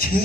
6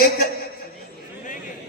1,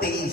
23।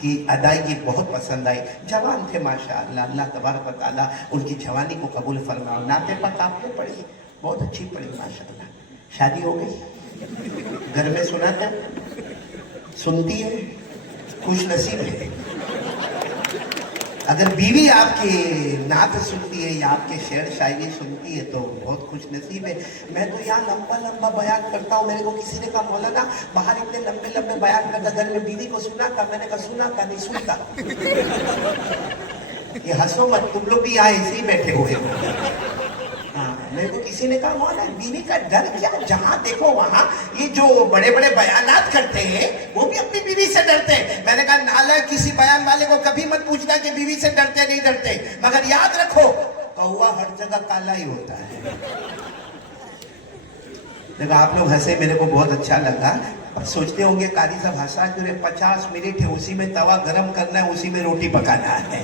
کی ادائیگی بہت پسند آئی. جوان تھے ماشاءاللہ, اللہ تبارک و تعالیٰ ان کی جوانی کو قبول فرمائے. نعت پاک آپ نے پڑھی, بہت اچھی پڑھی ماشاءاللہ. شادی ہو گئی, گھر میں سناتے ہیں, سنتی ہے, خوش نصیب ہے. اگر بیوی آپ کی نعت سنتی ہے یا آپ کے شعر شاعری سنتی ہے تو بہت خوش نصیب ہے. میں تو یہاں لمبا لمبا بیان کرتا ہوں, میرے کو کسی نے کہا مولانا باہر اتنے لمبے لمبے بیان کرتا, گھر میں بیوی کو سنا تھا. میں نے کہا سنا تھا, نہیں سنتا. یہ ہنسو مت, تم لوگ بھی آئے ایسے ہی بیٹھے ہوئے ہو. میرے کو کسی نے کہا مولانا بیوی کا ڈر کیا, جہاں دیکھو وہاں یہ جو بڑے بڑے بیانات کرتے ہیں وہ بھی اپنی بیوی سے ڈرتے ہیں. میں نے کہا نالا کسی بیان والے کو کبھی مت پوچھنا کہ بیوی سے ڈرتے نہیں ڈرتے, مگر یاد رکھو کوا ہر جگہ کالا ہی ہوتا ہے. دیکھو آپ لوگ ہنسے, میرے کو بہت اچھا لگا. اب سوچتے ہوں گے قاری صاحب ہنسا جو 50 منٹ ہے اسی میں توا گرم کرنا ہے, اسی میں روٹی پکانا ہے.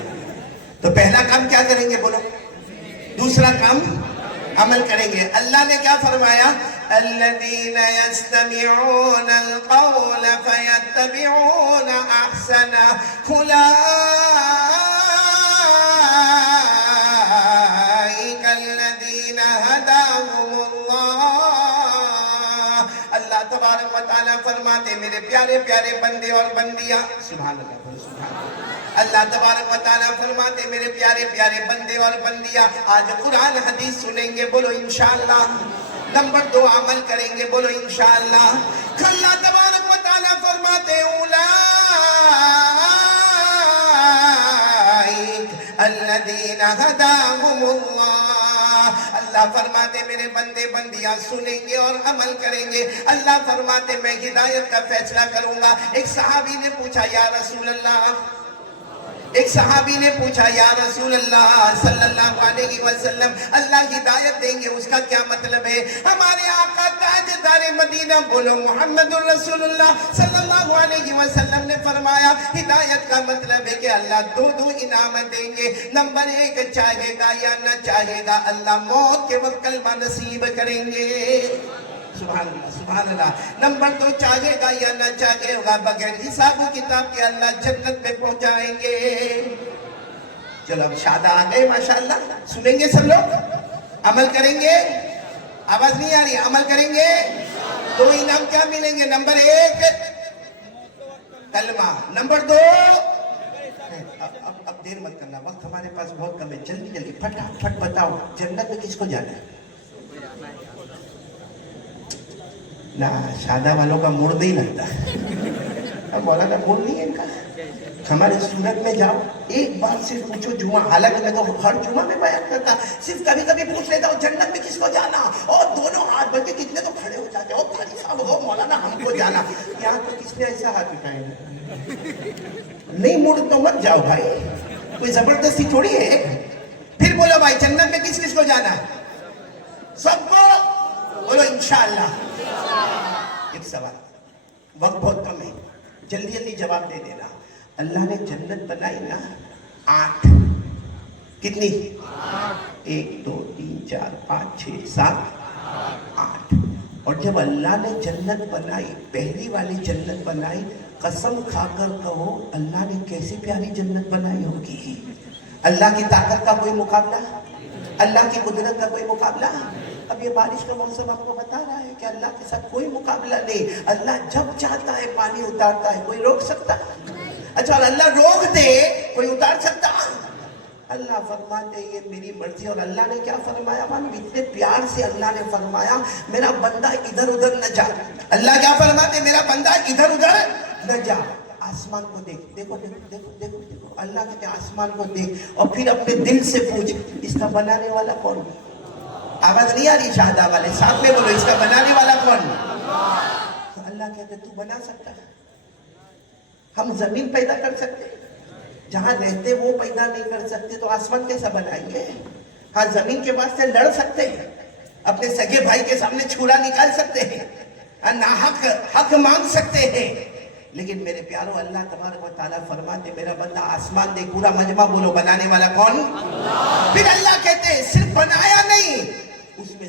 تو پہلا کام کیا کریں گے بولو, دوسرا کام عمل کریں گے. اللہ نے کیا فرمایا, الذین یستمعون القول فیتبعون احسنہ اولئک الذین ہداہم اللہ. اللہ تبارک و تعالیٰ فرماتے میرے پیارے پیارے بندے اور بندیاں, سبحان اللہ بولو سبحان اللہ. اللہ تبارک و تعالیٰ فرماتے میرے پیارے پیارے بندے اور بندیاں آج قرآن حدیث سنیں گے, بولو انشاءاللہ. نمبر 2 عمل کریں گے, بولو انشاءاللہ. اللہ تبارک و تعالیٰ فرماتے اولئک الذین ہداہم اللہ. اللہ فرماتے میرے بندے بندیاں سنیں گے اور عمل کریں گے. اللہ فرماتے میں ہدایت کا فیصلہ کروں گا. ایک صحابی نے پوچھا یا رسول اللہ, ایک صحابی نے پوچھا یا رسول اللہ صلی اللہ علیہ وسلم اللہ ہدایت دیں گے اس کا کیا مطلب ہے؟ ہمارے آقا تاجدار مدینہ بولو محمد الرسول اللہ صلی اللہ علیہ وسلم نے فرمایا ہدایت کا مطلب ہے کہ اللہ دو انعامت دیں گے. نمبر 1 چاہے گا یا نہ چاہے گا اللہ موت کے وقت کلمہ نصیب کریں گے. سبحان اللہ سبحان اللہ. نمبر 2 چاہے گا یا نہ چاہے گا بغیر حساب و کتاب کے اللہ جنت میں پہنچائیں گے. چلو اب شادہ آ گئے ماشاءاللہ, سنیں گے سب لوگ, عمل کریں گے. آواز نہیں آ رہی, عمل کریں گے. 2 انعام کیا ملیں گے؟ نمبر 1 کلمہ, نمبر 2 اب دیر مت کرنا, وقت ہمارے پاس بہت کم ہے, جلدی جلدی پھٹ بتاؤ جنت میں کس کو جانا ہے؟ نہ شادہ والوں کا موڈ نہیں لگتا. اب مولانا موڈ نہیں ہے ان کا. ہمارے سورت میں جاؤ ایک بار صرف پوچھو جمعہ, حالانکہ میں تو ہر جمعہ میں بیان کرتا, صرف کبھی کبھی پوچھ لیتا ہوں جنت میں کس کو جانا, اور دونوں ہاتھ بلکہ کتنے تو کھڑے ہو جاتے, اور قاری صاحب ہو مولانا ہم کو جانا. یہاں پر کس نے ایسا ہاتھ اٹھایا؟ نہیں موڈ تو مت جاؤ بھائی, کوئی زبردستی تھوڑی ہے. پھر بولو بھائی جنت میں کس کو جانا ہے؟ سب کو بولو انشاءاللہ. ایک سوال, وقت بہت کم ہے, جلدی جلدی جواب دے دینا. اللہ نے جنت بنائی نا 8, کتنی؟ 1 2 3 4 5 6 7 8. اور جب اللہ نے جنت بنائی, پہلی والی جنت بنائی, قسم کھا کر کہو اللہ نے کیسی پیاری جنت بنائی ہوگی. اللہ کی طاقت کا کوئی مقابلہ, اللہ کی قدرت کا کوئی مقابلہ. اب یہ بارش کا موسم آپ کو بتا رہا ہے کہ اللہ کے ساتھ کوئی مقابلہ نہیں. اللہ جب چاہتا ہے پانی اتارتا ہے, کوئی روک سکتا؟ اچھا, اور اللہ روک دے کوئی اتار سکتا؟ اللہ فرماتے یہ میری مرضی. اور اللہ نے کیا فرمایا؟ اتنے پیار سے اللہ نے فرمایا میرا بندہ ادھر ادھر نہ جا. اللہ کیا فرماتے؟ میرا بندہ ادھر ادھر نہ جا. آسمان کو دیکھ, دیکھو دیکھو دیکھو دیکھو دیکھو, اللہ کہتے ہیں آسمان کو دیکھ اور پھر اپنے دل سے پوچھ اس کا بنانے والا کون؟ آواز نہیں آ رہی شہدہ والے, ساتھ میں بولو اس کا بنانے والا کون؟ تو اللہ کہتے ہیں تو بنا سکتا ہے. ہم زمین پیدا کر سکتے, جہاں رہتے وہ پیدا نہیں کر سکتے تو آسمان کیسا بنائیں گے؟ ہاں زمین کے واسطے لڑ سکتے ہیں, اپنے سگے بھائی کے سامنے چھڑا نکال سکتے ہیں, ناحق حق مانگ سکتے ہیں, لیکن میرے پیارو اللہ تبارک و تعالیٰ فرماتے میرا بندہ آسمان دے. پورا مجمع بولو بنانے والا کون؟ پھر اللہ کہتے ہیں صرف بنایا نہیں, اس میں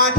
8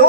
2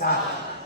7।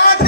8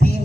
3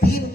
3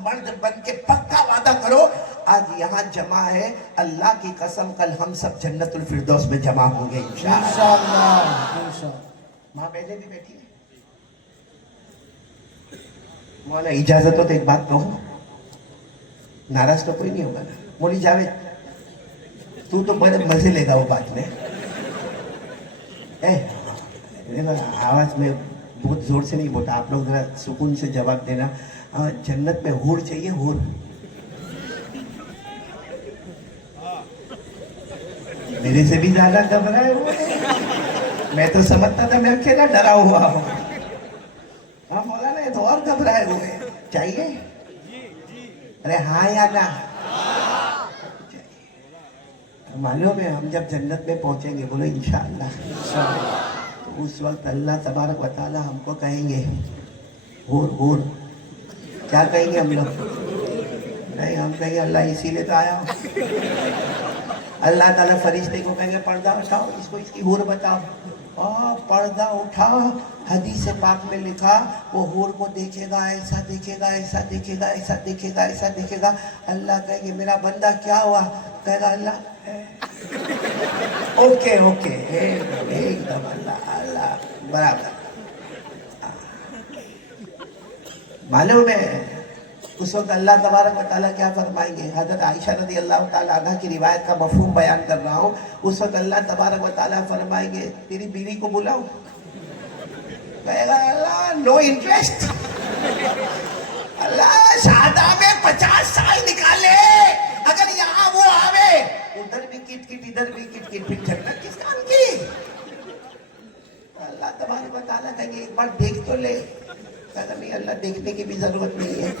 مرد بن کے پکا وعدہ کرو آج یہاں جمع ہے اللہ کی قسم کل ہم سب جنت الفردوس میں جمع ہوں گے انشاءاللہ ماں بہنیں بھی بیٹھی ہیں مولا اجازت ہو تو ایک بات کہوں ناراض تو کوئی نہیں ہوگا نا مولی جاوید تو بڑے مزے لے گا وہ بات میں آواز میں بہت زور سے نہیں بولتا آپ لوگ ذرا سکون سے جواب دینا جنت میں حور چاہیے حور میرے سے بھی زیادہ گھبرائے ہوئے میں تو سمجھتا تھا میں اکیلا ڈرا ہوا ہوں ہاں مولانا یہ تو اور گھبرائے ہوئے چاہیے ارے ہاں یا نہ معلوم ہے ہم جب جنت میں پہنچیں گے بولو انشاءاللہ تو اس وقت اللہ تبارک و تعالی ہم کو کہیں گے حور حور کیا کہیں گے ہم لوگ نہیں ہم کہیں گے اللہ اسی لیے تو آیا اللہ تعالیٰ فرشتے کو کہیں گے پردہ اٹھاؤ اس کو اس کی حور بتاؤ پردہ اٹھاؤ حدیث پاک میں لکھا وہ حور کو دیکھے گا ایسا دیکھے گا ایسا دیکھے گا ایسا دیکھے گا ایسا دیکھے گا اللہ کہیں گے میرا بندہ کیا ہوا کہے گا اللہ اوکے اوکے ایک دم اللہ اللہ برابر معلوم ہے اس وقت اللہ تبارک و تعالیٰ کیا فرمائیں گے حضرت عائشہ رضی اللہ تعالیٰ عنہ کی روایت کا مفہوم بیان کر رہا ہوں اس وقت اللہ تبارک و تعالیٰ فرمائیں گے تیری بیوی کو بلاؤ کہے گا اللہ نو انٹرسٹ اللہ شہادہ میں 50 سال نکالے اگر یہاں وہ آوے ادھر بھی کٹ کٹ ادھر بھی کٹ کٹ پھر جنت کس کام کی اللہ تبارک و تعالیٰ کہیں گے ایک بار دیکھ تو لے کہتا نہیں اللہ دیکھنے کی بھی ضرورت نہیں ہے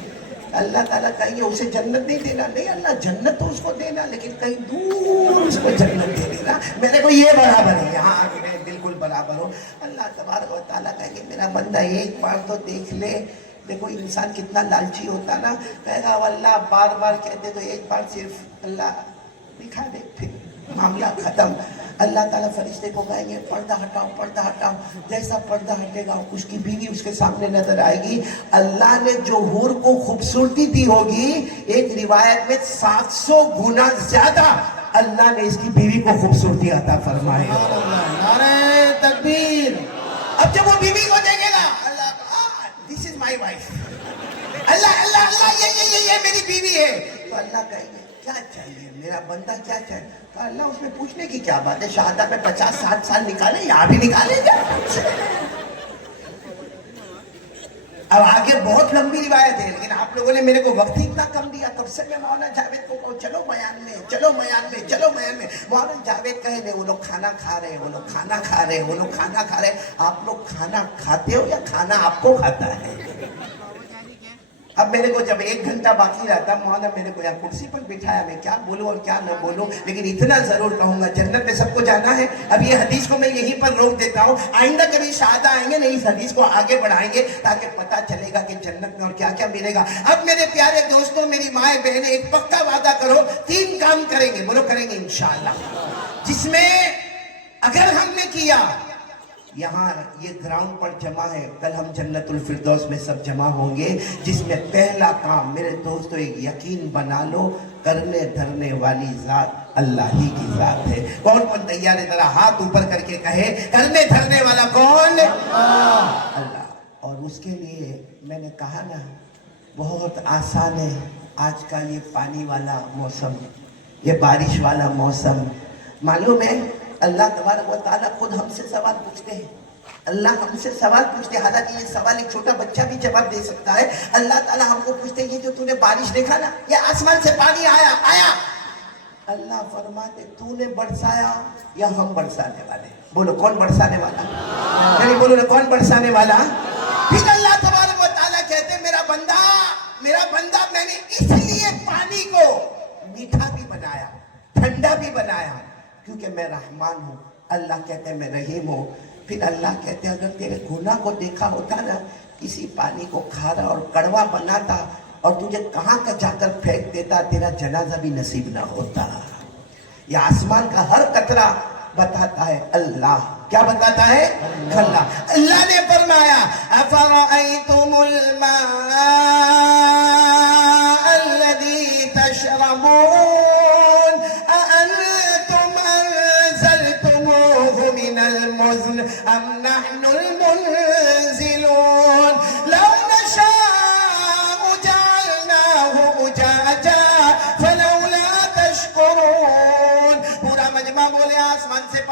اللہ تعالیٰ کہیں گے اسے جنت نہیں دینا نہیں اللہ جنت تو اس کو دینا لیکن کہیں دور اس کو جنت دے دینا میرے کو یہ برابر ہے یہاں میں بالکل برابر ہوں اللہ تبارک و تعالیٰ کہیں گے میرا بندہ ایک بار تو دیکھ لے دیکھو انسان کتنا لالچی ہوتا نا کہے گا اللہ بار بار کہتے تو ایک بار صرف اللہ دکھا دے پھر معاملہ ختم اللہ تعالیٰ فرشتے کو کہیں گے پردہ ہٹاؤ جیسا پردہ ہٹے گا اس کی بیوی اس کے سامنے نظر آئے گی اللہ نے جو حور کو خوبصورتی دی ہوگی ایک روایت میں 700 گنا زیادہ اللہ نے اس کی بیوی کو خوبصورتی عطا فرمائی نعرہ تکبیر اب جب وہ بیوی کو دیکھے گا اللہ دس از مائی وائف اللہ اللہ اللہ یہ میری بیوی ہے تو اللہ کہیں گے کیا چاہیے میرا بندہ کیا چاہیے تو اللہ اس میں پوچھنے کی کیا بات ہے شہادہ میں 50-60 سال نکالے یہاں بھی نکالے گا اب آگے بہت لمبی روایت ہے لیکن آپ لوگوں نے میرے کو وقت ہی اتنا کم دیا تب سے میں مولانا جاوید کو کہوں چلو بیان میں مولانا جاوید کہے نہیں وہ لوگ کھانا کھا رہے آپ لوگ کھانا کھاتے ہو یا کھانا آپ کو کھاتا ہے اب میرے کو جب 1 گھنٹہ باقی رہتا مولانا میرے کو یہاں کرسی پر بٹھایا میں کیا بولوں اور کیا نہ بولوں لیکن اتنا ضرور کہوں گا جنت میں سب کو جانا ہے اب یہ حدیث کو میں یہیں پر روک دیتا ہوں آئندہ کبھی شہادہ آئیں گے نہیں اس حدیث کو آگے بڑھائیں گے تاکہ پتہ چلے گا کہ جنت میں اور کیا کیا ملے گا اب میرے پیارے دوستوں میری مائیں بہنیں ایک پکا وعدہ کرو 3 کام کریں گے بولو کریں گے انشاءاللہ جس میں اگر ہم نے کیا یہاں یہ گراؤنڈ پر جمع ہے کل ہم جنت الفردوس میں سب جمع ہوں گے جس میں پہلا کام میرے دوستو ایک یقین بنا لو کرنے دھرنے والی ذات اللہ ہی کی ذات ہے کون تیار ہے ذرا ہاتھ اوپر کر کے کہے کرنے دھرنے والا کون اللہ اور اس کے لیے میں نے کہا نا بہت آسان ہے آج کا یہ پانی والا موسم یہ بارش والا موسم معلوم ہے اللہ تبارک و تعالیٰ خود ہم سے سوال پوچھتے ہیں اللہ ہم سے سوال پوچھتے ہیں حالانکہ یہ سوال ایک چھوٹا بچہ بھی جواب دے سکتا ہے اللہ تعالیٰ ہم کو پوچھتے ہیں یہ جو تو نے بارش دیکھا نا یہ آسمان سے پانی آیا اللہ فرماتے تو نے برسایا یا ہم برسانے والے بولو کون برسانے والا یعنی بولو نا کون برسانے والا پھر اللہ تبارک و تعالیٰ کہتے ہیں میرا بندہ میں نے اس لیے پانی کو میٹھا بھی بنایا ٹھنڈا بھی بنایا کیونکہ میں رحمان ہوں اللہ کہتے ہیں میں رحیم ہوں پھر اللہ کہتے ہیں اگر تیرے گناہ کو دیکھا ہوتا نا کسی پانی کو کھارا اور کڑوا بناتا اور تجھے کہاں کا جا کر پھینک دیتا تیرا جنازہ بھی نصیب نہ ہوتا یہ آسمان کا ہر قطرہ بتاتا ہے اللہ کیا بتاتا ہے اللہ نے فرمایا افرأیتم الماء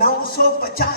950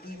3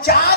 4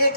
1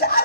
4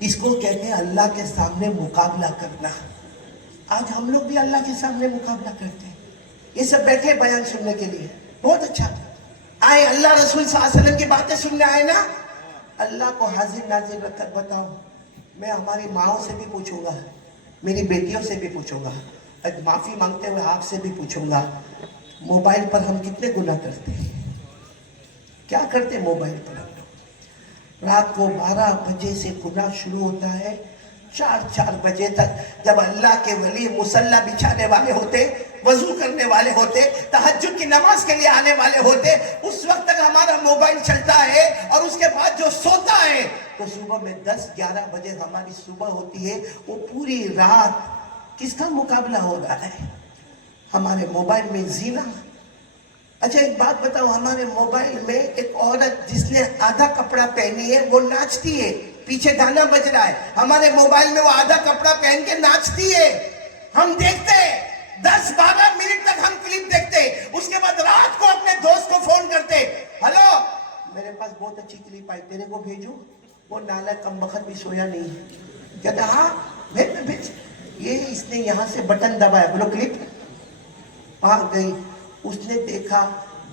اس کو کہتے ہیں اللہ کے سامنے مقابلہ کرنا. آج ہم لوگ بھی اللہ کے سامنے مقابلہ کرتے ہیں. یہ سب بیٹھے بیان سننے کے لیے, بہت اچھا. آئے اللہ رسول صلی اللہ علیہ وسلم کی باتیں سننے آئے نا. اللہ کو حاضر ناظر رکھ کر بتاؤ, میں ہماری ماؤں سے بھی پوچھوں گا, میری بیٹیوں سے بھی پوچھوں گا, معافی مانگتے ہوئے آپ سے بھی پوچھوں گا, موبائل پر ہم کتنے گناہ کرتے ہیں, کیا کرتے ہیں موبائل پر ہم لوگ. رات کو 12 بجے سے گناہ شروع ہوتا ہے, 4 بجے تک, جب اللہ کے ولی مصلی بچھانے والے ہوتے, وضو کرنے والے ہوتے, تہجد کی نماز کے لیے آنے والے ہوتے, اس وقت تک ہمارا موبائل چلتا ہے. اور اس کے بعد جو سوتا ہے تو صبح میں 10-11 بجے ہماری صبح ہوتی ہے. وہ پوری رات کس کا مقابلہ ہو رہا ہے؟ ہمارے موبائل میں زینا. اچھا ایک بات بتاؤ, ہمارے موبائل میں ایک عورت جس نے آدھا کپڑا پہنی ہے وہ ناچتی ہے, پیچھے گانا بج رہا ہے, ہمارے موبائل میں وہ آدھا کپڑا پہن کے ناچتی ہے, ہم دیکھتے ہیں. 10-12 منٹ تک ہم کلپ دیکھتے, اس کے بعد رات کو اپنے دوست کو فون کرتے, ہلو میرے پاس بہت اچھی کلپ آئی, تیرے کو بھیجوں؟ وہ نالا کم وقت بھی سویا نہیں, کہتا ہاں بھیج. یہ اس نے یہاں سے بٹن دبایا, بولو کلپ, وہاں گئی, اس نے دیکھا,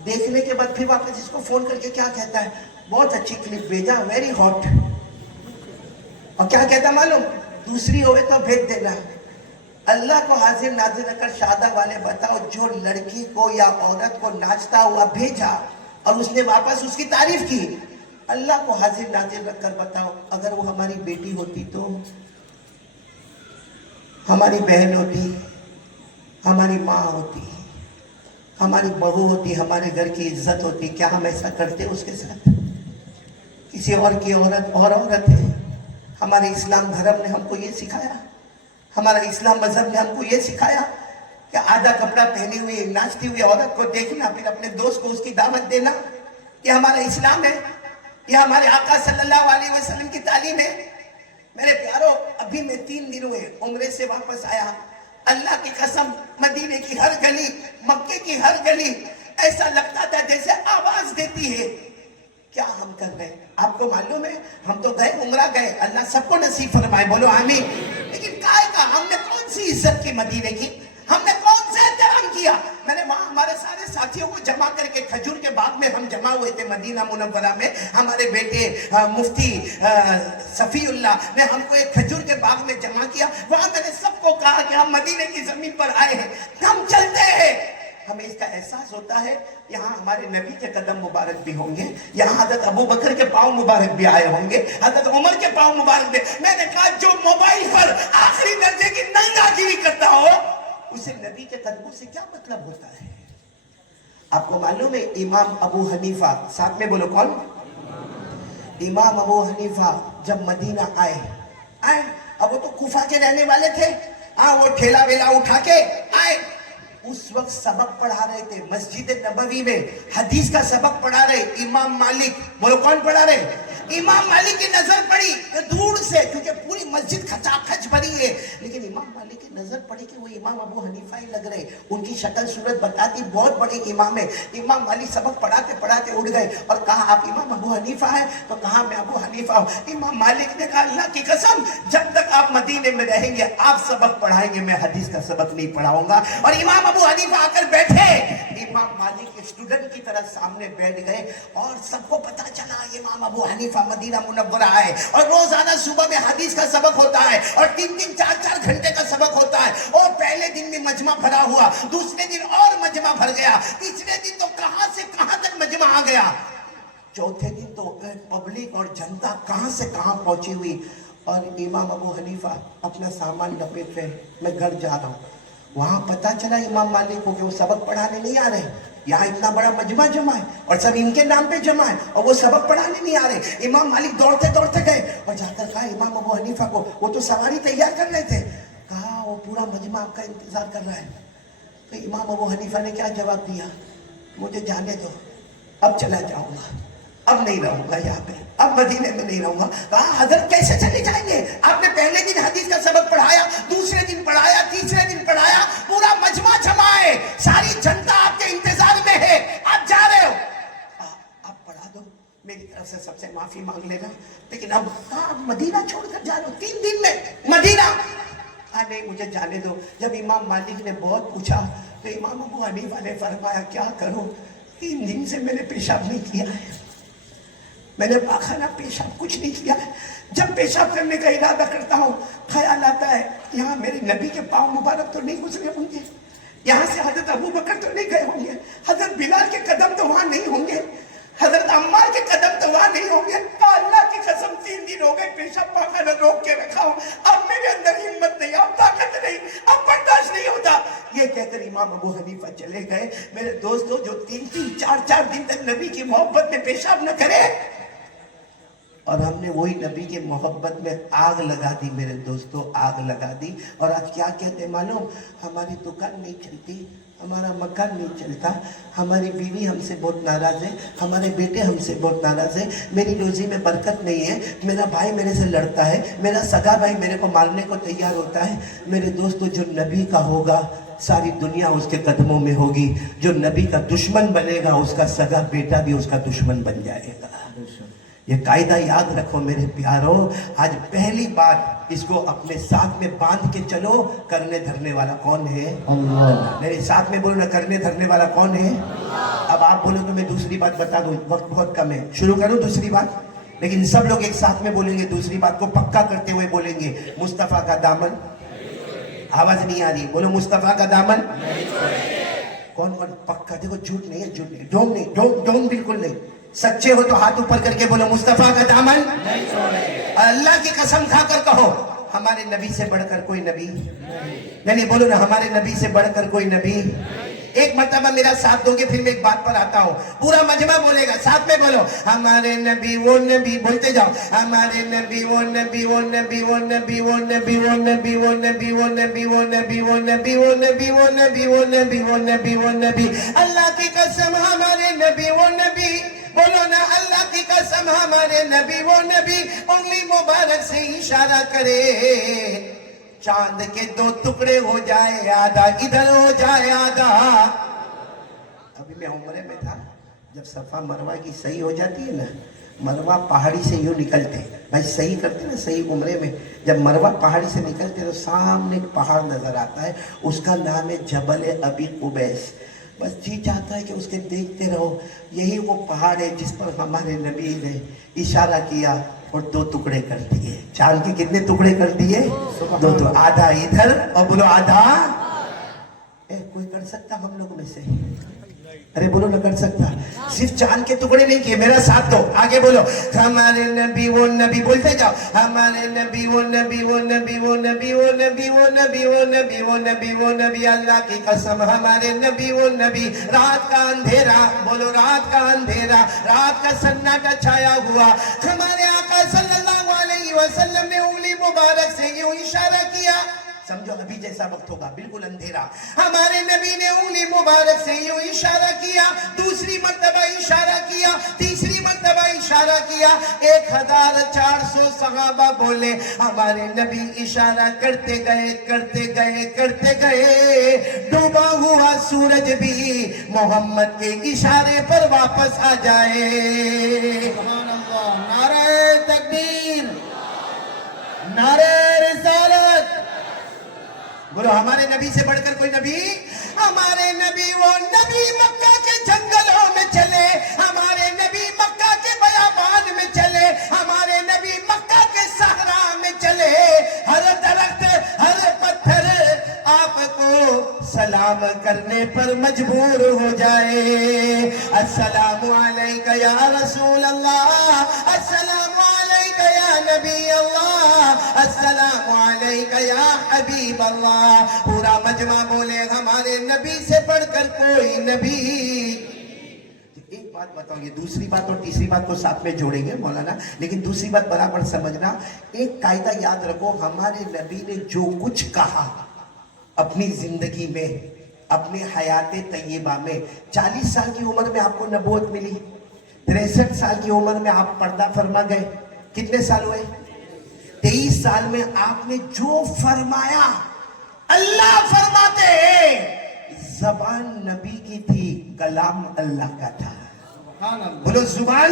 دیکھنے کے بعد پھر واپس اس کو فون کر کے کیا کہتا ہے, بہت اچھی کلپ بھیجا, ویری ہاٹ. اور کیا کہتا معلوم, دوسری ہوئے تو بھیج دینا. اللہ کو حاضر ناظر رکھ کر شادہ والے بتاؤ, جو لڑکی کو یا عورت کو ناچتا ہوا بھیجا اور اس نے واپس اس کی تعریف کی, اللہ کو حاضر ناظر رکھ کر بتاؤ اگر وہ ہماری بیٹی ہوتی تو, ہماری بہن ہوتی, ہماری ماں ہوتی, ہماری بہو ہوتی, ہمارے گھر کی عزت ہوتی, کیا ہم ایسا کرتے اس کے ساتھ؟ کسی اور کی عورت اور عورت ہے. ہمارے اسلام دھرم نے ہم کو یہ سکھایا, ہمارا اسلام مذہب نے ہم کو یہ سکھایا کہ آدھا کپڑا پہنی ہوئی ناچتی ہوئی عورت کو دیکھنا, پھر اپنے دوست کو اس کی دعوت دینا, یہ ہمارا اسلام ہے, یہ ہمارے آقا صلی اللہ علیہ وسلم کی تعلیم ہے. میرے پیارو, ابھی میں 3 دن ہوئے عمرے سے واپس آیا, اللہ کی قسم مدینے کی ہر گلی, مکے کی ہر گلی ایسا لگتا تھا جیسے آواز دیتی ہے. کیا ہم کر رہے ہیں آپ کو معلوم ہے؟ ہم تو گئے, عمرہ گئے, اللہ سب کو نصیب فرمائے, بولو آمین. لیکن کائے کا ہم نے کون سی عزت کی مدینے کی, ہم نے کون سے احترام کیا؟ میں نے وہاں ہمارے سارے ساتھیوں کو جمع کر کے, کھجور کے باغ میں ہم جمع ہوئے تھے مدینہ منورہ میں, ہمارے بیٹے مفتی صفی اللہ نے ہم کو ایک کھجور کے باغ میں جمع کیا. وہاں میں نے سب کو کہا کہ ہم مدینے کی زمین پر آئے ہیں, ہم چلتے ہیں, ہمیں اس کا احساس ہوتا ہے یہاں ہمارے نبی کے قدم مبارک بھی ہوں گے, یہاں حضرت ابو بکر کے پاؤں مبارک بھی آئے ہوں گے, حضرت عمر کے پاؤں مبارک بھی. میں نے کہا جو موبائل پر آخری درجے کی ننگا گیری کرتا ہو اسے نبی کے قدموں سے کیا مطلب ہوتا ہے؟ آپ کو معلوم ہے امام ابو حنیفہ, ساتھ میں بولو کون؟ امام ابو حنیفہ جب مدینہ آئے, اب وہ تو کوفہ کے رہنے والے تھے, وہ ٹھیلا ویلا اٹھا کے آئے. اس وقت سبق پڑھا رہے تھے مسجد نبوی میں, حدیث کا سبق پڑھا رہے امام مالک. بولو کون پڑھا رہے؟ امام مالک کی نظر پڑی دور سے, کیونکہ پوری مسجد کھچا کھچ بھری ہے, لیکن امام مالک کی نظر پڑی کہ وہ امام ابو حنیفہ ہی لگ رہے. ان کی شکل صورت بتاتی بہت بڑے امام ہے. امام مالک سبق پڑھاتے پڑھاتے اٹھ گئے اور کہا آپ امام ابو حنیفہ ہیں؟ تو کہا میں ابو حنیفہ ہوں. امام مالک نے کہا اللہ کی قسم جب تک آپ مدینے میں رہیں گے آپ سبق پڑھائیں گے, میں حدیث کا سبق نہیں پڑھاؤں گا. اور امام ابو حنیفہ آ کر بیٹھے, امام مالک کے اسٹوڈنٹ کی طرح سامنے بیٹھ گئے, اور سب کو پتا چلا امام ابو حنیفہ مدینہ منورہ آئے, اور روزانہ صبح میں حدیث کا سبق ہوتا ہے, اور 3-3 4-4 گھنٹے کا سبق ہوتا ہے. اور پہلے دن میں مجمع بھرا ہوا, دوسرے دن اور مجمع بھر گیا, تیسرے دن تو کہاں سے کہاں تک مجمع آ گیا, چوتھے دن تو پبلک اور جنتا کہاں سے کہاں پہنچی ہوئی. اور امام ابو حنیفہ اپنا سامان لپیٹ رہے, میں گھر جا رہا ہوں. وہاں پتا چلا امام مالک کو کہ وہ سبق پڑھانے نہیں آ رہے, یہاں اتنا بڑا مجمع جمع ہے اور سب ان کے نام پہ جمع ہے, اور وہ سبق پڑھانے نہیں آ رہے. امام مالک دوڑتے دوڑتے گئے اور جا کر کہا امام ابو حنیفہ کو, وہ تو سواری تیار کر رہے تھے, کہا وہ پورا مجمع آپ کا انتظار کر رہا ہے. تو امام ابو حنیفہ نے کیا جواب دیا, مجھے جانے دو, اب چلا جاؤں گا, اب نہیں رہوں گا یہاں پہ, اب مدینے میں نہیں رہوں گا. کہا حضرت کیسے چلے جائیں گے, آپ نے پہلے دن حدیث کا سبق پڑھایا, دوسرے دن پڑھایا, تیسرے دن پڑھایا, پورا مجمع جمع ہے, ساری جنتا آپ کے انتظار میں ہے, آپ جا رہے ہو, آپ پڑھا دو, میری طرف طرف سے سب سے معافی مانگ لینا، لیکن اب آپ مدینہ چھوڑ کر جا رہے ہو 3 دن میں مدینہ. نہیں مجھے جانے دو. جب امام مالک نے بہت پوچھا تو امام ابو حنیفہ نے فرمایا کیا کروں، 3 دن سے میں نے پیشاب نہیں کیا ہے، میں نے پاخانہ پیشاب کچھ نہیں کیا ہے. جب پیشاب کرنے کا ارادہ کرتا ہوں خیال آتا ہے یہاں میرے نبی کے پاؤں مبارک تو نہیں گزرے ہوں گے، یہاں سے حضرت ابو بکر تو نہیں گئے ہوں گے، حضرت بلال کے قدم تو وہاں نہیں ہوں گے، حضرت عمار کے قدم تو وہاں نہیں ہوں گے. اللہ کی قسم 3 دن ہو گئے پیشاب پاخانہ روک کے رکھا ہوں، اب میرے اندر ہمت نہیں، اب طاقت نہیں، اب برداشت نہیں ہوتا. یہ کہہ کر امام ابو حنیفہ چلے گئے. میرے دوستو جو 3 4 دن تک نبی کی محبت میں پیشاب نہ کرے، اور ہم نے وہی نبی کے محبت میں آگ لگا دی. میرے دوستو آگ لگا دی. اور آج کیا کہتے معلوم، ہماری دکان نہیں چلتی، ہمارا مکان نہیں چلتا، ہماری بیوی ہم سے بہت ناراض ہے، ہمارے بیٹے ہم سے بہت ناراض ہے، میری روزی میں برکت نہیں ہے، میرا بھائی میرے سے لڑتا ہے، میرا سگا بھائی میرے کو مارنے کو تیار ہوتا ہے. میرے دوستو جو نبی کا ہوگا ساری دنیا اس کے قدموں میں ہوگی، جو نبی کا دشمن بنے گا اس کا سگا بیٹا بھی اس کا دشمن بن جائے گا. یہ قاعدہ یاد رکھو میرے پیارو. آج پہلی بار اس کو اپنے ساتھ میں باندھ کے چلو. کرنے دھرنے والا کون ہے؟ اللہ. میرے ساتھ میں بولو نا، کرنے دھرنے والا کون ہے؟ اب آپ بولو تو میں دوسری بات بتا دوں، وقت بہت کم ہے، شروع کروں دوسری بات. لیکن سب لوگ ایک ساتھ میں بولیں گے، دوسری بات کو پکا کرتے ہوئے بولیں گے، مصطفیٰ کا دامن. آواز نہیں آ رہی، بولو مصطفیٰ کا دامن. کون کون پکا؟ دیکھو جھوٹ نہیں ہے، جھوٹ نہیں، ڈھونگ نہیں، ڈھونگ بالکل نہیں. سچے ہو تو ہاتھ اوپر کر کے بولو مصطفیٰ کا دامن نہیں چھوڑے. اللہ کی قسم کھا کر کہو ہمارے نبی سے بڑھ کر کوئی نبی نہیں. بولو نا، ہمارے نبی سے بڑھ کر کوئی نبی. ایک مرتبہ میرا ساتھ دو گے پھر میں ایک بات پر آتا ہوں. پورا مجمع بولے گا، ساتھ میں بولو ہمارے نبی وہ نبی. بولتے جاؤ ہمارے نبی وہ نبی وہ نبی وہ نبی وہ نبی وہ نبی وہ نبی وہ نبی وہ نبی وہ نبی وہ نبی وہ نبی وہ نبی وہ نبی وہ نبی. اللہ کی قسم ہمارے نبی وہ نبی. بولو نا اللہ کی قسم ہمارے نبی وہ نبی. انگلی مبارک سے اشارہ کرے، چاند کے 2 ٹکڑے ہو جائے، آدھا ادھر ہو جائے آدھا. ابھی میں عمرے میں تھا، جب صفا مروہ کی صحیح ہو جاتی ہے نا، مروہ پہاڑی سے یوں نکلتے بھائی، صحیح کرتے نا صحیح عمرے میں، جب مروہ پہاڑی سے نکلتے تو سامنے ایک پہاڑ نظر آتا ہے، اس کا نام ہے جبل ابی قبیس. بس جی چاہتا ہے کہ اس کے دیکھتے رہو. یہی وہ پہاڑ ہے جس پر ہمارے نبی نے اشارہ کیا اور 2 ٹکڑے کر دیے. چاند کے کتنے ٹکڑے کر دیے؟ 2. تو آدھا ادھر اور بولو آدھا. کوئی کر سکتا ہم لوگ میں سے؟ ارے بولو نہ کر سکتا. صرف چاند کے ٹکڑے نہیں کیے، میرا ساتھ دو، آگے بولو ہمارے نبی وہ نبی. بولتے جاؤ ہمارے نبی وہ نبی وہ نبی وہ نبی وہ نبی وہ نبی وہ نبی وہ نبی وہ نبی. اللہ کی قسم ہمارے نبی وہ نبی. رات کا اندھیرا، بولو رات کا اندھیرا، رات کا سناٹا چھایا ہوا، ہمارے آقا صلی اللہ علیہ وسلم نے انگلی مبارک سے یوں اشارہ کیا. سمجھو ابھی جیسا وقت ہوگا بالکل اندھیرا. ہمارے نبی نے انگلی مبارک سے یوں اشارہ کیا، دوسری مرتبہ اشارہ کیا، تیسری مرتبہ اشارہ کیا. 1400 صحابہ بولے. ہمارے نبی اشارہ کرتے گئے کرتے گئے کرتے گئے. ڈوبا ہوا سورج بھی محمد کے اشارے پر واپس آ جائے. سبحان اللہ. نعرہ تکبیر، نعرہ رسالت. بولو ہمارے نبی سے بڑھ کر کوئی نبی. ہمارے نبی وہ نبی مکہ کے جنگلوں میں چلے، ہمارے نبی مکہ کے بیابان میں چلے، ہمارے نبی مکہ کے صحرا میں چلے. ہر درخت ہر پتھر آپ کو سلام کرنے پر مجبور ہو جائے. السلام علیکہ یا رسول اللہ، السلام علیکہ یا نبی اللہ، السلام علیکہ یا حبیب اللہ. پورا مجمع بولے ہمارے نبی سے بڑھ کر کوئی نبی. ایک بات بتاؤ، یہ دوسری بات اور تیسری بات کو ساتھ میں جوڑیں گے مولانا، لیکن دوسری بات برابر سمجھنا. ایک قاعدہ یاد رکھو، ہمارے نبی نے جو کچھ کہا اپنی زندگی میں، اپنی حیات طیبہ میں، 40 سال کی عمر میں آپ کو نبوت ملی، 63 سال کی عمر میں آپ پردہ فرما گئے. کتنے سال ہوئے؟ 23 سال میں آپ نے جو فرمایا اللہ فرماتے ہیں. زبان نبی کی تھی، کلام اللہ کا تھا. بولو زبان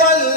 ضل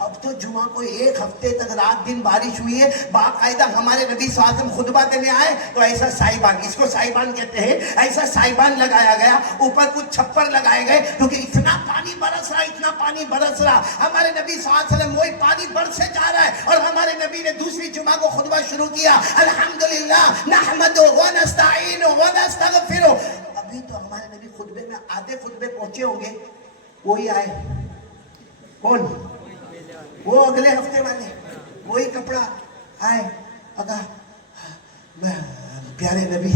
اب تو جمعہ کو ایک ہفتے تک رات دن بارش ہوئی ہے، باقاعدہ ہمارے نبی صلی اللہ علیہ وسلم خطبہ دینے آئے تو ایسا سائبان، اس کو سائبان کہتے ہیں، ایسا سائبان لگایا گیا، اوپر کچھ چھپر لگائے گئے کیونکہ اتنا پانی برس رہا، اتنا پانی برس رہا، ہمارے نبی صلی اللہ علیہ وسلم وہی پانی برسے جا رہا ہے اور ہمارے نبی نے دوسری جمعہ کو خطبہ شروع کیا، الحمدللہ نحمدہ ونستعینہ ونستغفرہ۔ ابھی تو ہمارے نبی خطبے میں آدھے خطبے پہنچے ہوں گے، وہی آئے، کون؟ وہ اگلے ہفتے والے، وہی کپڑا آئے، کہا پیارے نبی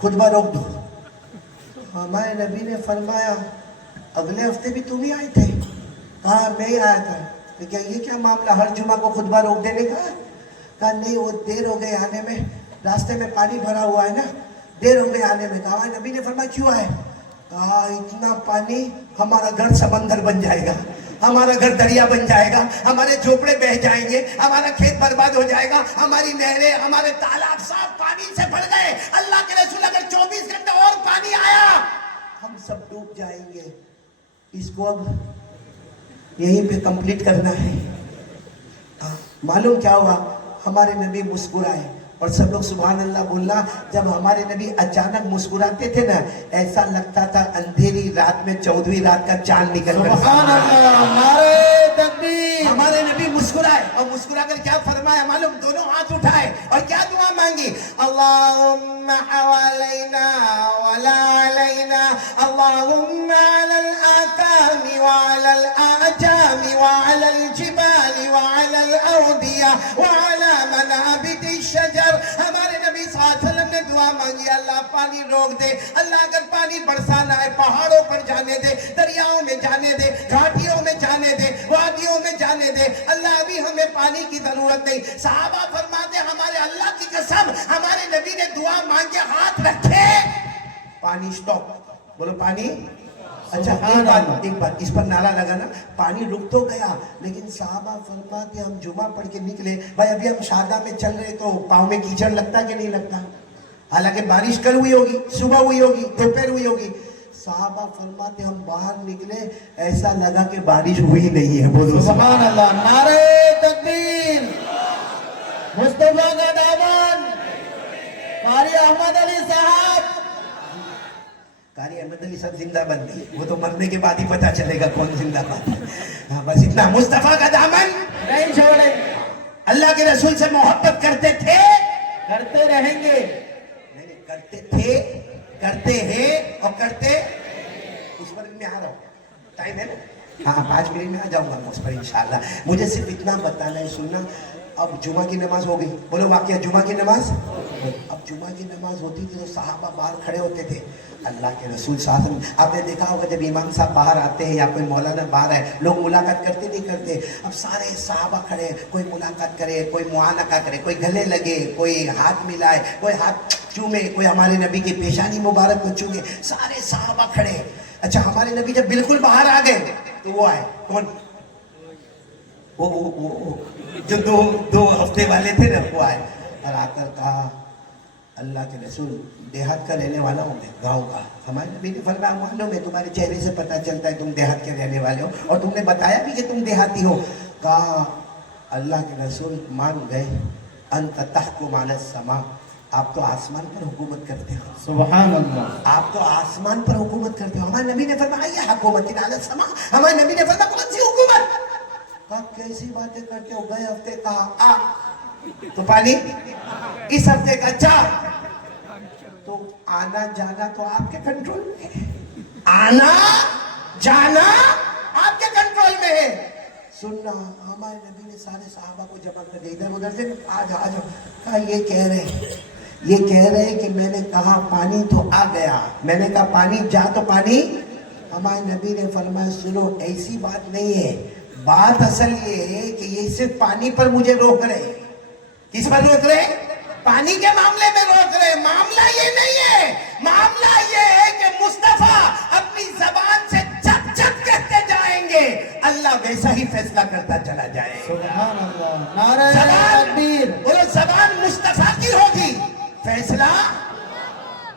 خطبہ روک دو۔ ہمارے نبی نے فرمایا اگلے ہفتے بھی تم ہی آئے تھے؟ کہا میں ہی آیا تھا۔ تو کیا یہ کیا معاملہ ہر جمعہ کو خطبہ روک دینے کا؟ کہا نہیں، وہ دیر ہو گئے آنے میں، راستے میں پانی بھرا ہوا ہے نا، دیر ہو گئے آنے میں۔ کہا ہمارے نبی نے فرمایا کیوں آئے؟ کہا اتنا پانی ہمارا گھر سمندر بن جائے گا، ہمارا گھر دریا بن جائے گا، ہمارے جھوپڑے بہ جائیں گے، ہمارا کھیت برباد ہو جائے گا، ہماری نہریں، ہمارے تالاب صاف پانی سے بھر گئے۔ اللہ کے رسول اگر 24 گھنٹے اور پانی آیا ہم سب ڈوب جائیں گے۔ اس کو اب یہیں پہ کمپلیٹ کرنا ہے۔ معلوم کیا ہوا؟ ہمارے نبی مسکرائے اور سب لوگ سبحان اللہ بولنا۔ جب ہمارے نبی اچانک مسکراتے تھے نا، ایسا لگتا تھا اندھیری رات میں 14ویں رات کا چاند نکل کر۔ سبحان اللہ، نعرہ تکبیر۔ ہمارے نبی مسکرائے اور مسکرا کر کیا فرمایا معلوم؟ دونوں ہاتھ اٹھائے اور کیا دعا مانگی؟ اللہم حوالینا ولا علینا، اللہم علی الآکام وعلی الآجام وعلی الجبال وعلی الأودیہ وعلی منابت الشجر۔ ہمارے نبی صلی اللہ علیہ وسلم نے دعا مانگی، اللہ پانی روک دے، اللہ اگر پانی برسانا ہے پہاڑوں پر جانے دے، دریاؤں میں جانے دے، گھاٹیوں میں جانے دے، وادیوں میں جانے دے، اللہ ابھی ہمیں پانی کی ضرورت نہیں۔ صحابہ فرماتے ہمارے اللہ کی قسم ہمارے نبی نے دعا مانگ کے ہاتھ رکھے، پانی سٹاپ، بولو پانی۔ اچھا ایک بات اس پر نعرہ لگانا، پانی رک تو گیا لیکن صحابہ فرماتے ہم جمعہ پڑھ کے نکلے، بھائی ابھی ہم شارجہ میں چل رہے تو پاؤں میں کیچڑ لگتا کہ نہیں لگتا؟ حالانکہ بارش کل ہوئی ہوگی، صبح ہوئی ہوگی، دوپہر ہوئی ہوگی۔ صحابہ فرماتے ہم باہر نکلے ایسا لگا کہ بارش ہوئی نہیں ہے۔ بولو سبحان اللہ، نعرہ تکبیر۔ مصطفیٰ کا دامن، قاری احمد علی صاحب۔ قاری احمد علی صاحب زندہ بن گئی، وہ تو مرنے کے بعد ہی پتا چلے گا کون زندہ بن ہے۔ ہاں بس اتنا، مصطفیٰ کا دامن نہیں چھوڑیں، اللہ کے رسول سے محبت کرتے تھے، کرتے رہیں گے۔ نہیں کرتے تھے، کرتے ہیں اور کرتے۔ اس پر میں آ رہا ہوں، ٹائم ہے نا؟ ہاں 5 منٹ میں آ جاؤں گا اس پر انشاءاللہ۔ مجھے صرف اتنا بتانا ہے، سننا۔ اب جمعہ کی نماز ہو گئی، بولو واقعہ جمعہ کی نماز۔ اب جمعہ کی نماز ہوتی تھی تو صحابہ باہر کھڑے ہوتے تھے، اللہ کے رسول صلی اللہ علیہ وسلم۔ آپ نے دیکھا ہوگا جب امام صاحب باہر آتے ہیں یا کوئی مولانا باہر ہے، لوگ ملاقات کرتے نہیں کرتے؟ اب سارے صحابہ کھڑے، کوئی ملاقات کرے، کوئی معانقہ کرے، کوئی گلے لگے، کوئی ہاتھ ملائے، کوئی ہاتھ چومے، کوئی ہمارے نبی کی پیشانی مبارک کو چومے، سارے صحابہ کھڑے۔ اچھا ہمارے نبی جب بالکل باہر آ گئے تو وہ آئے، کون؟ وہ جو دو ہفتے والے تھے نا، وہ آئے اور آ کر کہا اللہ کے رسول دیہات کا رہنے والا ہوں میں، گاؤں کا۔ ہمارے نبی نے فرمایا معلوم ہے، تمہارے چہرے سے پتہ چلتا ہے تم دیہات کے رہنے والے ہو، اور تم نے بتایا بھی کہ تم دیہاتی ہو۔ کہا اللہ کے رسول مان گئے، انت تحکم علی السماء، آپ تو آسمان پر حکومت کرتے ہو۔ سبحان اللہ، آپ تو آسمان پر حکومت کرتے ہو۔ ہمارے نبی نے فرمایا یہ حکومت علی السماء، ہمارے نبی نے فرمایا کون سی حکومت؟ کہا کیسی باتیں کرتے ہو؟ گئے ہفتے کہا آ تو پانی، اس ہفتے کا جا تو آنا جانا تو آپ کے کنٹرول میں ہے، آنا جانا آپ کے کنٹرول میں ہے۔ سننا، ہمارے نبی نے سارے صحابہ کو جمع کر دیا، ادھر ادھر سے آ جاؤ۔ کہا یہ کہہ رہے کہ میں نے کہا پانی تو آ گیا، میں نے کہا پانی جا تو پانی۔ ہمارے نبی نے فرمایا سنو، ایسی بات نہیں ہے، بات اصل یہ ہے کہ یہ صرف پانی پر مجھے روک رہے۔ کس پر روک رہے؟ پانی کے معاملے میں روک رہے۔ معاملہ یہ نہیں ہے، معاملہ یہ ہے کہ مصطفیٰ اپنی زبان سے چک چک کہتے جائیں گے، اللہ ویسا ہی فیصلہ کرتا چلا جائے۔ سبحان اللہ، نعرہ زبان، تکبیر۔ بولو زبان مصطفیٰ کی ہوگی، فیصلہ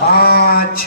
5,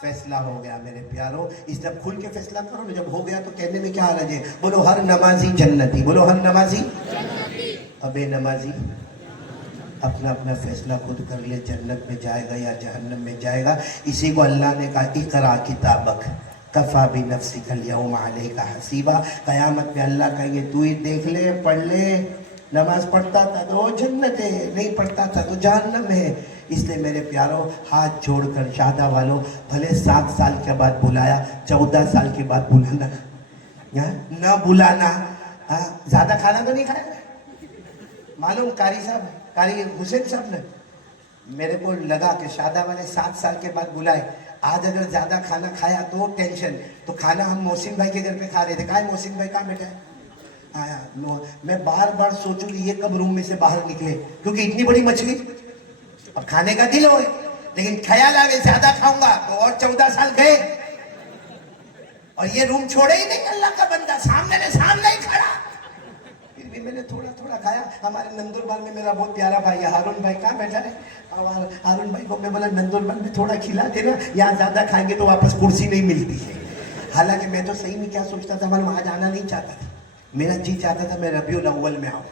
فیصلہ ہو گیا میرے پیاروں. اس جب کھل کے فیصلہ کرو نا, جب ہو گیا تو کہنے میں کیا حرج ہے. بولو ہر نمازی جنتی, بولو ہر نمازی جنتی. اب بے نمازی اپنا اپنا فیصلہ خود کر لے, جنت میں جائے گا یا جہنم میں جائے گا. اسی کو اللہ نے کہا اقرا کتابک کفا بنفسک الیوم علیک حسیبا. قیامت میں اللہ کہیں گے تو ہی دیکھ لے, پڑھ لے. نماز پڑھتا تھا تو جنت ہے, نہیں پڑھتا تھا تو جہنم ہے. اس لیے میرے پیاروں ہاتھ جوڑ کر شادہ والوں, بھلے 7 سال کے بعد بلایا, 14 سال کے بعد بلانا نہ بلانا. زیادہ کھانا تو نہیں کھایا معلوم. قاری صاحب, قاری حسین صاحب نے میرے کو لگا کہ شادہ والے 7 سال کے بعد بلائے. آج اگر زیادہ کھانا کھایا تو ٹینشن. تو کھانا ہم محسن بھائی کے گھر پہ کھا رہے تھے. کہا محسن بھائی کہاں بیٹھا ہے آیا. میں بار بار سوچوں کہ یہ کب روم میں سے باہر نکلے, کیونکہ اتنی بڑی مچھلی اب کھانے کا دل ہوئے, لیکن خیال آئے زیادہ کھاؤں گا تو اور 14 سال گئے. اور یہ روم چھوڑے ہی نہیں اللہ کا بندہ, سامنے ہی کھڑا. پھر بھی میں نے تھوڑا تھوڑا کھایا. ہمارے نندربار میں میرا بہت پیارا بھائی ہے ہارون بھائی, کہاں بیٹھا ہے. اور ہارون بھائی کو میں بولا نندربار میں تھوڑا کھلا دینا, یہاں زیادہ کھائیں گے تو واپس کرسی نہیں ملتی ہے. حالانکہ میں تو صحیح میں کیا سوچتا تھا, میں وہاں جانا نہیں چاہتا تھا. میرا جی چاہتا تھا میں ربیع الاول میں آؤں,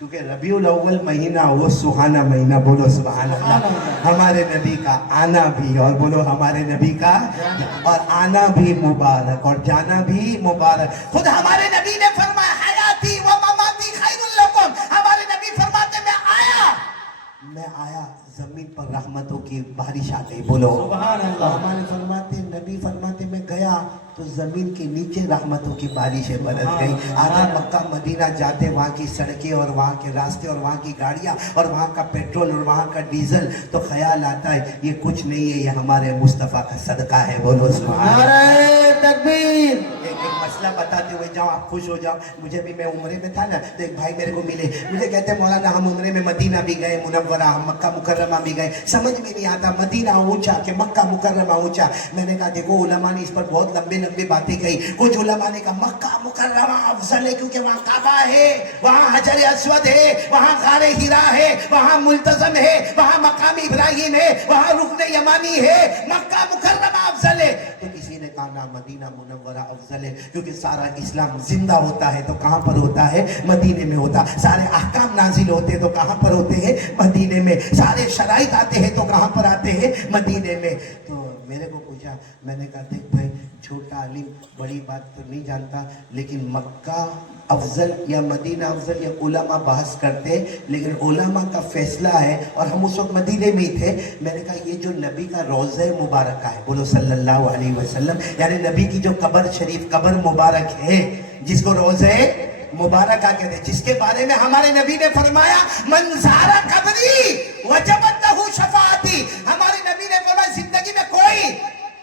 کیونکہ ربیع الاول مہینہ وہ سہانا مہینہ. بولو سبحان اللہ. ہمارے نبی کا آنا بھی, اور بولو ہمارے نبی کا اور آنا بھی مبارک اور جانا بھی مبارک. خود ہمارے نبی نے فرمایا حیاتی و مماتی خیر لکم. ہمارے نبی فرماتے میں آیا زمین پر رحمتوں کی بارش آ گئی. بولو سبحان اللہ. ہمارے فرماتے, نبی فرماتے میں گیا تو زمین کے نیچے رحمتوں کی بارشیں برس گئی. آج مکہ مدینہ جاتے, وہاں کی سڑکیں اور وہاں کے راستے اور وہاں کی گاڑیاں اور وہاں کا پیٹرول اور وہاں کا ڈیزل, تو خیال آتا ہے یہ کچھ نہیں ہے, یہ ہمارے مصطفیٰ کا صدقہ ہے. بولو سبحان اللہ. نعرہ تکبیر. ایک مسئلہ بتاتے ہوئے جاؤ, آپ خوش ہو جاؤ. مجھے بھی, میں عمرے میں تھا نا, تو ایک بھائی میرے کو ملے, مجھے کہتے ہیں مولانا ہم عمرے میں مدینہ بھی گئے منورہ, ہم مکہ مکرمہ بھی گئے, سمجھ میں نہیں آتا مدینہ اونچا کہ مکہ مکرمہ اونچا. میں نے کہا دیکھو علماء نے اس پر بہت لمبی باتیں کہی. کچھ علماء نے کہا مکہ مکرمہ افضل ہے کیونکہ وہاں کعبہ ہے, وہاں حجر اسود ہے, وہاں غار حرا ہے, وہاں ملتزم ہے, وہاں مقام ابراہیم ہے, وہاں رکن یمانی ہے, مکہ مکرمہ افضل ہے. تو کسی نے کہا نا مدینہ منورہ افضل ہے, کیونکہ سارا اسلام زندہ ہوتا ہے تو کہاں پر ہوتا ہے, مدینے میں ہوتا. سارے احکام نازل ہوتے ہیں تو کہاں پر ہوتے ہیں, مدینے میں. سارے شرائط آتے ہیں تو کہاں پر آتے ہیں, مدینے میں. تو میرے کو پوچھا, میں نے کہا دیکھ بھائی چھوٹا عالم بڑی بات تو نہیں جانتا, لیکن مکہ افضل یا مدینہ افضل, یا علماء بحث کرتے, لیکن علماء کا فیصلہ ہے. اور ہم اس وقت مدینے میں ہی تھے. میں نے کہا یہ جو نبی کا روضہ مبارکہ ہے, بولو صلی اللہ علیہ وسلم, یعنی نبی کی جو قبر شریف, قبر مبارک ہے, جس کو روضہ مبارکہ کہتے ہیں, جس کے بارے میں ہمارے نبی نے فرمایا من زارا قبری وجبت لہ شفاعتی. ہمارے نبی نے فرمایا زندگی میں کوئی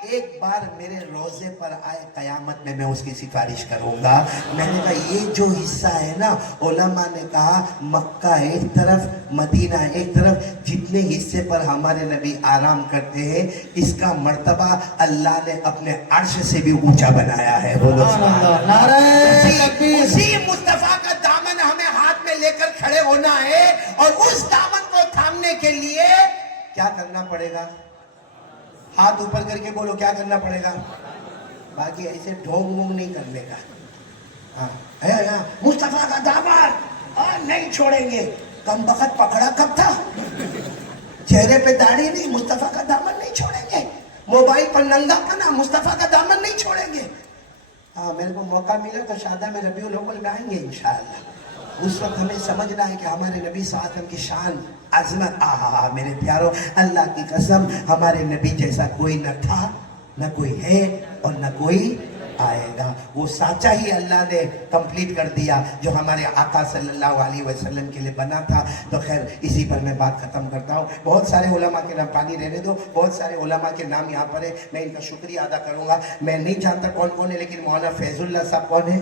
ایک بار میرے روزے پر آئے, قیامت میں اس کی سفارش کروں گا. میں نے کہا یہ جو حصہ ہے نا, علماء نے کہا مکہ ایک طرف, مدینہ ایک طرف, جتنے حصے پر ہمارے نبی آرام کرتے ہیں, اس کا مرتبہ اللہ نے اپنے عرش سے بھی اونچا بنایا ہے. بولو سبحان اللہ. نعرہ تکبیر. اسی مصطفیٰ کا دامن ہمیں ہاتھ میں لے کر کھڑے ہونا ہے, اور اس دامن کو تھامنے کے لیے کیا کرنا پڑے گا, ہاتھ اوپر کر کے بولو کیا کرنا پڑے گا. باقی ایسے ڈھونگ مونگ نہیں کرنے کا. مصطفیٰ کا دامن نہیں چھوڑیں گے. کم بخت پکڑا کب تھا, چہرے پہ داڑھی نہیں, مصطفیٰ کا دامن نہیں چھوڑیں گے. موبائل پر ننگا پنا, مصطفیٰ کا دامن نہیں چھوڑیں گے. میرے کو موقع ملا تو شادہ میں ربیع الاول میں آئیں گے انشاءاللہ. اس وقت ہمیں سمجھنا ہے کہ ہمارے نبی صلی اللہ علیہ وسلم کی شان, عظمت. میرے پیاروں, اللہ کی قسم ہمارے نبی جیسا کوئی نہ تھا, نہ کوئی ہے, اور نہ کوئی آئے گا. وہ سانچہ ہی اللہ نے کمپلیٹ کر دیا جو ہمارے آقا صلی اللہ علیہ وسلم کے لیے بنا تھا. تو خیر اسی پر میں بات ختم کرتا ہوں. بہت سارے علماء کے نام, پانی رہنے دو, بہت سارے علماء کے نام یہاں پر ہے, میں ان کا شکریہ ادا کروں گا. میں نہیں جانتا کون کون ہے, لیکن مولانا فیض اللہ صاحب کون ہے,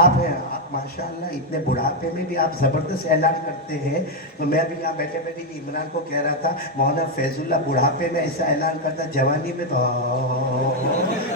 آپ ہیں. آپ ماشاءاللہ اتنے بڑھاپے میں بھی آپ زبردست اعلان کرتے ہیں. تو میں ابھی یہاں بیٹھے بیٹھے عمران کو کہہ رہا تھا مولانا فیض اللہ بڑھاپے میں ایسا اعلان کرتا, جوانی میں تو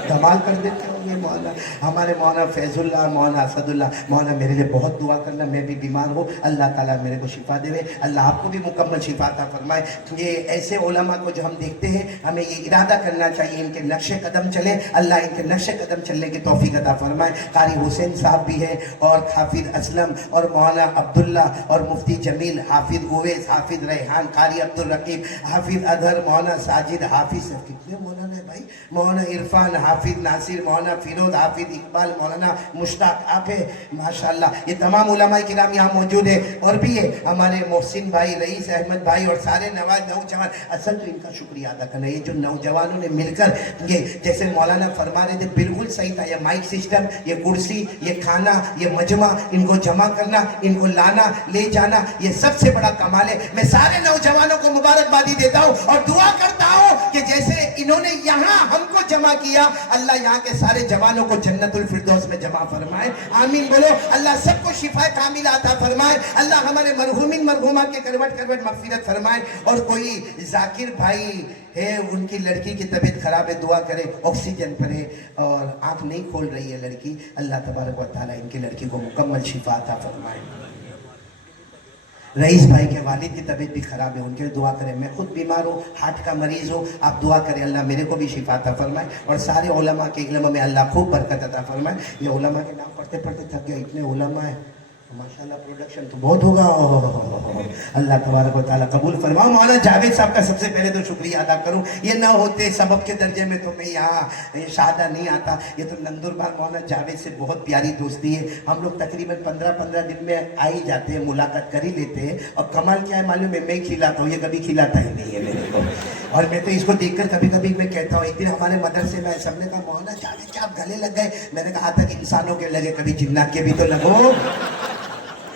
دھمال کر دیتے ہوں گے. مولانا ہمارے مولانا فیض اللہ مولانا اسد اللہ مولانا میرے لیے بہت دعا کرنا, میں بھی بیمار ہوں, اللہ تعالیٰ میرے کو شفا دے, اللہ آپ کو بھی مکمل شفا عطا فرمائے. یہ ایسے علماء کو جو ہم دیکھتے ہیں ہمیں یہ ارادہ کرنا چاہیے ان کے نقش قدم چلے, اللہ ان کے نقش قدم چلنے کی توفیق عطا فرمائے. قاری حسین صاحب بھی ہے اور حافظ اسلم اور مولانا عبداللہ اور مفتی جمیل, حافظ اویس, حافظ ریحان, قاری عبدالرقیب, حافظ اظہر, مولانا ساجد, حافظ کتنے مولانا ہے بھائی, مولانا عرفان, حافظ ناصر, مولانا فیروز, حافظ اقبال, مولانا مشتاق, آپ ہے ماشاءاللہ. یہ تمام علماء کرام یہاں موجود ہے. اور بھی ہے ہمارے محسن بھائی, رئیس احمد بھائی اور سارے نوجوان. اصل تو ان کا شکریہ ادا کرنا, یہ جو نوجوانوں نے مل کر یہ جیسے مولانا فرما رہے تھے بالکل صحیح تھا, یہ مائک سسٹم, یہ کرسی, یہ کھانا, یہ مجمع, ان کو جمع کرنا, ان کو لانا لے جانا, یہ سب سے بڑا کمال ہے. میں سارے نوجوانوں کو مبارکبادی دیتا ہوں اور دعا کرتا ہوں کہ جیسے انہوں نے یہاں ہم کو جمع کیا, اللہ یہاں کے سارے جوانوں کو جنت الفردوس میں جمع فرمائے. آمین بولو. اللہ سب کو شفا کاملہ عطا فرمائے. اللہ ہمارے مرحومین مرحومات کے کروٹ کروٹ مغفرت فرمائے. اور کوئی ذاکر بھائی ہے, ان کی لڑکی کی طبیعت خراب ہے, دعا کرے, آکسیجن پر ہے اور آنکھ نہیں کھول رہی ہے لڑکی, اللہ تبارک و تعالیٰ ان کی لڑکی کو مکمل شفا عطا فرمائے. رئیس بھائی کے والد کی طبیعت بھی خراب ہے, ان کے لیے دعا کریں. میں خود بیمار ہوں, ہارٹ کا مریض ہوں, آپ دعا کریں اللہ میرے کو بھی شفا عطا فرمائے. اور سارے علماء کے علم میں اللہ خوب برکت عطا فرمائے. یہ علماء کے نام پڑھتے پڑھتے تھک گیا, اتنے علماء ہیں ماشاءاللہ, پروڈکشن تو بہت ہوگا. اللہ تبارک و تعالیٰ قبول فرماؤ. مولانا جاوید صاحب کا سب سے پہلے تو شکریہ ادا کروں, یہ نہ ہوتے سبب کے درجے میں تو میں یہاں شہادہ نہیں آتا. یہ تو نندربار مولانا جاوید سے بہت پیاری دوستی ہے. ہم لوگ تقریباً 15 دن میں آ ہی جاتے ہیں, ملاقات کر ہی لیتے ہیں. اور کمال کیا ہے معلوم ہے, میں کھلاتا ہوں, یہ کبھی کھلاتا ہی نہیں ہے میرے کو. اور میں تو اس کو دیکھ کر کبھی کبھی میں کہتا ہوں, ایک دن ہمارے مدرسے میں سب نے کہا مولانا جاوید کیا آپ گلے لگ گئے, میں نے کہا تک انسانوں کے لگے کبھی جنات کے بھی تو لگو.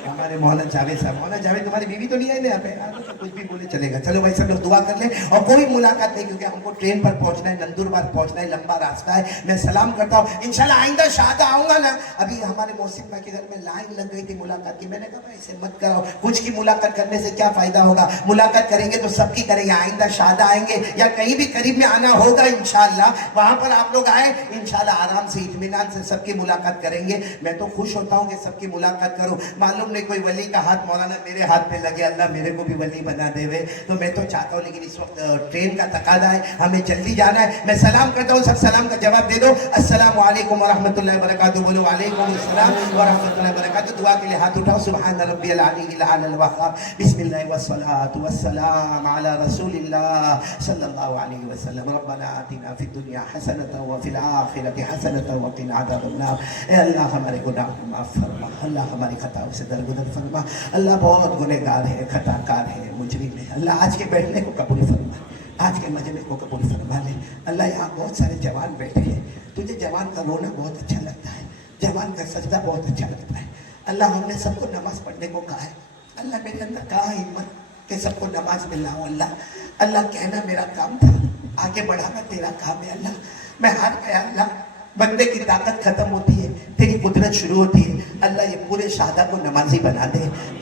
ہمارے مولانا جاوید صاحب, مولانا جاوید تمہاری بیوی تو نہیں ہے نا یہاں پہ, کچھ بھی بولے چلے گا. چلو بھائی سب لوگ دعا کر لیں. اور کوئی ملاقات نہیں کیونکہ ہم کو ٹرین پر پہنچنا ہے, نندربار پہنچنا ہے, لمبا راستہ ہے. میں سلام کرتا ہوں, انشاءاللہ آئندہ شہادہ آؤں گا نا. ابھی ہمارے محسن بھائی کے گھر میں لائن لگ گئی تھی ملاقات کی, میں نے کہا بھائی اسے مت کراؤ, کچھ کی ملاقات کرنے سے کیا فائدہ ہوگا, ملاقات کریں گے تو سب کی کریں گے. آئندہ شہادہ آئیں گے یا کہیں بھی قریب میں آنا ہوگا انشاءاللہ, وہاں پر آپ لوگ آئیں انشاءاللہ, آرام سے اطمینان سے سب کی ملاقات کریں گے. میں تو خوش ہوتا ہوں کہ سب کی ملاقات کروں. معلوم نہیں کوئی ولی کا ہاتھ مولانا میرے ہاتھ پہ لگے, اللہ میرے کو بھی ولی بنا دے وے, تو میں تو چاہتا ہوں. لیکن اس وقت ٹرین کا تقاضا ہے, ہمیں جلدی جانا ہے. میں سلام کرتا ہوں, سب سلام کا جواب دے دو. السلام علیکم ورحمۃ اللہ وبرکاتہ. بولو وعلیکم السلام ورحمۃ اللہ وبرکاتہ. دعا کے لیے ہاتھ اٹھاؤ. سبحان ربی العلی الاعلی الوہاب, بسم اللہ والصلاۃ والسلام علی رسول اللہ صلی اللہ علیہ وسلم. ربنا آتنا فی الدنیا حسنۃ وفی الآخرۃ حسنۃ وقنا عذاب النار. اے اللہ ہمارے گناہوں کو معاف فرما, اللہ ہماری خطاؤں سے درگزر فرما. اللہ بہت گنہگار ہے, خطا کار ہے, مجرم ہے. اللہ آج کے بیٹھنے کو قبول فرما, آج کے مجمع کو قبول فرما لے. اللہ یہاں بہت سارے جوان بیٹھے ہیں, تجھے جوان کا رونا بہت اچھا لگتا ہے, جوان کا سجدہ بہت اچھا لگتا ہے. اللہ ہم نے سب کو نماز پڑھنے کو کہا ہے, اللہ میرے اندر کہا ہمت کہ سب کو نماز میں لاؤں. اللہ کہنا میرا کام تھا, آگے بڑھانا تیرا کام ہے. اللہ میں ہار گیا. اللہ بندے کی طاقت ختم ہوتی ہے, تیری قدرت شروع ہوتی ہے. اللہ یہ پورے شہداء کو نمازی بنا دے.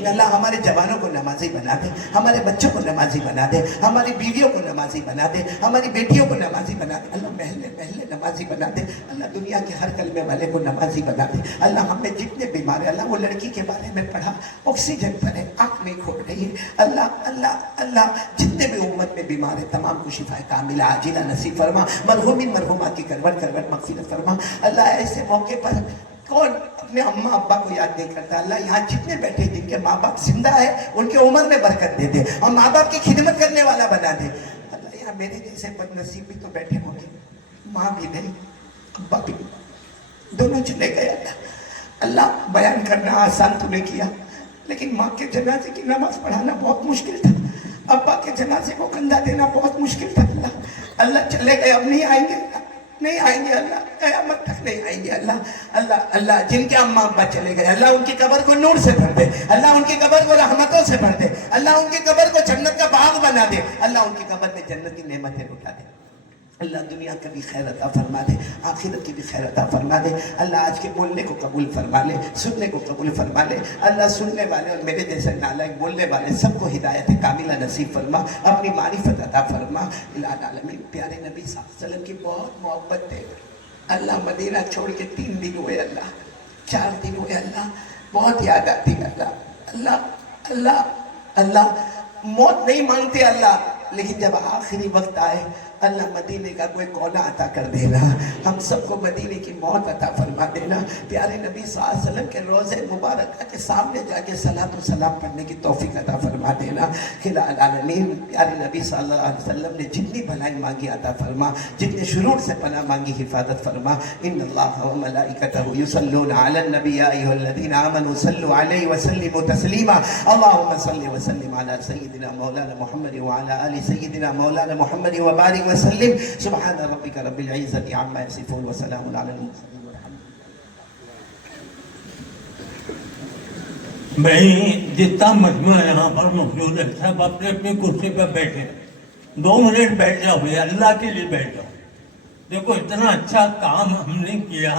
اللہ ہمارے جوانوں کو نمازی بنا دے, ہمارے بچوں کو نمازی بنا دے, ہماری بیویوں کو نمازی بنا دے, ہماری بیٹیوں کو نمازی بنا دے. اللہ محلے محلے نمازی بنا دے. اللہ دنیا کے ہر کلمے والے کو نمازی بنا دے. اللہ ہم نے جتنے بیمار ہیں, اللہ وہ لڑکی کے بارے میں پڑھا, آکسیجن پر ہے, آنکھ نہیں کھول رہی ہے. اللہ جتنے بھی امت میں بیمار ہیں تمام کو شفا کاملہ عاجلہ نصیب فرما. مرحومین مرحومات کی کروٹ کروٹ مغفرت فرما. اللہ ایسے موقع پر کون اپنے اماں ابا کو یاد نہیں کرتا. اللہ یہاں جتنے بیٹھے جن کے ماں باپ زندہ ہے ان کے عمر میں برکت دے دے اور ماں باپ کی خدمت کرنے والا بنا دے. اللہ یہاں میرے جیسے بد نصیب بھی تو بیٹھے ہوں گے, ماں بھی نہیں ابا بھی دونوں چلے گئے. اللہ بیان کرنا آسان تو نے کیا, لیکن ماں کے جنازے کی نماز پڑھانا بہت مشکل تھا, ابا کے جنازے کو کندھا دینا بہت مشکل تھا. اللہ چلے گئے, اب نہیں آئیں گے, نہیں آئیں گے. اللہ قیامت تک نہیں آئیں گے. اللہ جن کے اماں ابا چلے گئے, اللہ ان کی قبر کو نور سے بھر دے, اللہ ان کی قبر کو رحمتوں سے بھر دے, اللہ ان کی قبر کو جنت کا باغ بنا دے, اللہ ان کی قبر میں جنت کی نعمتیں اٹھا دے. اللہ دنیا کا بھی خیر عطا فرما دے, آخرت کی بھی خیر عطا فرما دے. اللہ آج کے بولنے کو قبول فرما لے, سننے کو قبول فرما لے. اللہ سننے والے اور میرے جیسے نالائق بولنے والے سب کو ہدایت کاملہ نصیب فرما, اپنی معرفت عطا فرما. الہ العالمین پیارے نبی صلی اللہ علیہ وسلم کی بہت محبت دے, اللہ مدینہ چھوڑ کے 3 دن ہوئے اللہ، 4 دن ہوئے اللہ، بہت یاد آتی ہے اللہ، اللہ اللہ اللہ، موت نہیں مانگتے اللہ، لیکن جب آخری وقت آئے اللہ مدینے کا کوئی کونا عطا کر دینا، ہم سب کو مدینے کی موت عطا فرما دینا، پیارے نبی صلی اللہ علیہ وسلم کے روضے مبارکہ کے سامنے جا کے صلاۃ و سلام پڑھنے کی توفیق عطا فرما دینا۔ خلا العالمین، پیارے نبی صلی اللہ علیہ وسلم نے جتنی بھلائی مانگی عطا فرما، جتنے شرور سے پناہ مانگی حفاظت فرما۔ ان اللہ و ملائکتہ یصلون علی النبی یا ایھا الذین آمنوا صلوا علیہ وسلموا تسلیما۔ اللہم صل وسلم علی سیدنا مولانا محمد وعلی آل سیدنا مولانا محمد وبارک وسلم۔ سبحان ربک رب العزت عما یصفون وسلام علی المرسلین۔ بھائی جتنا مجموعہ یہاں پر موجود ہے سب اپنے اپنی کرسی پہ بیٹھے، 2 منٹ بیٹھ جاؤ بھائی، اللہ کے لیے بیٹھ جاؤ۔ دیکھو اتنا اچھا کام ہم نے کیا،